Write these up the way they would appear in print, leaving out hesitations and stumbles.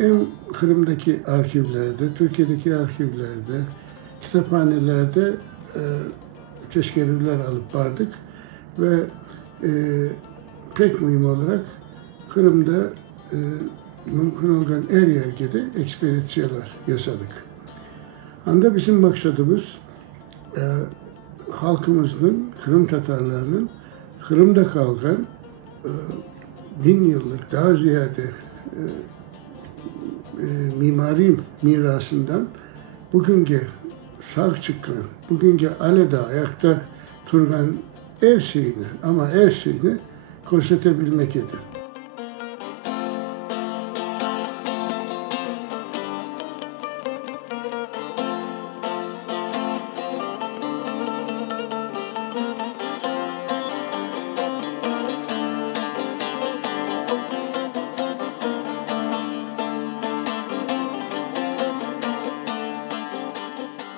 en Kırım'daki arşivlerde, Türkiye'deki arşivlerde, kütüphanelerde teşekkürler alıp vardık ve pek mühim olarak Kırım'da mümkün olan her yerde ekspedisyoner yaşadık. Anda bizim maksadımız halkımızın, Kırım Tatarlarının Kırım'da kalan 1000 yıllık daha ziyade mimari mirasından bugünkü sağ çıkan, bugünkü aleda ayakta duran her şeyini ama her şeyini gösterebilmek idi.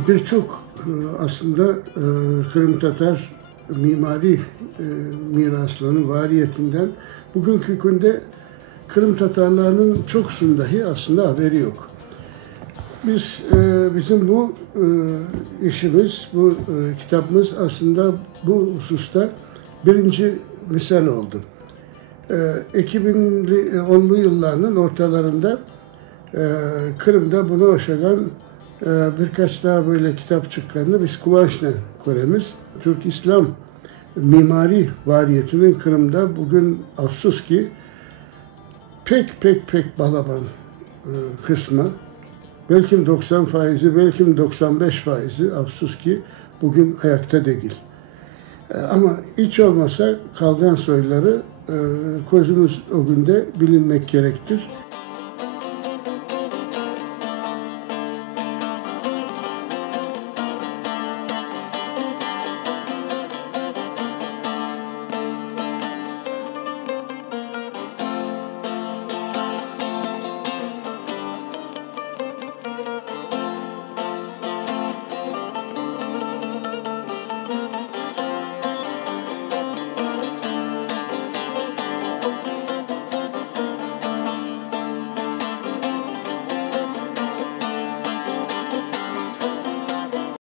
Birçok aslında Kırım Tatar mimari miraslarının variyetinden bugünkü günde Kırım Tatarlarının çokusunun dahi aslında haberi yok. Bizim bu işimiz, bu kitabımız aslında bu hususta birinci misal oldu. 2010'lu yılların ortalarında Kırım'da bunu aşılan birkaç daha böyle kitap çıktığında biz kıvançla göremiz. Türk İslam mimari variyetinin Kırım'da bugün afsus ki pek balaban kısmı, belki 90%, belki 95% afsus ki bugün ayakta değil. Ama hiç olmasa kalgan soyları gözümüz o günde bilinmek gerektir.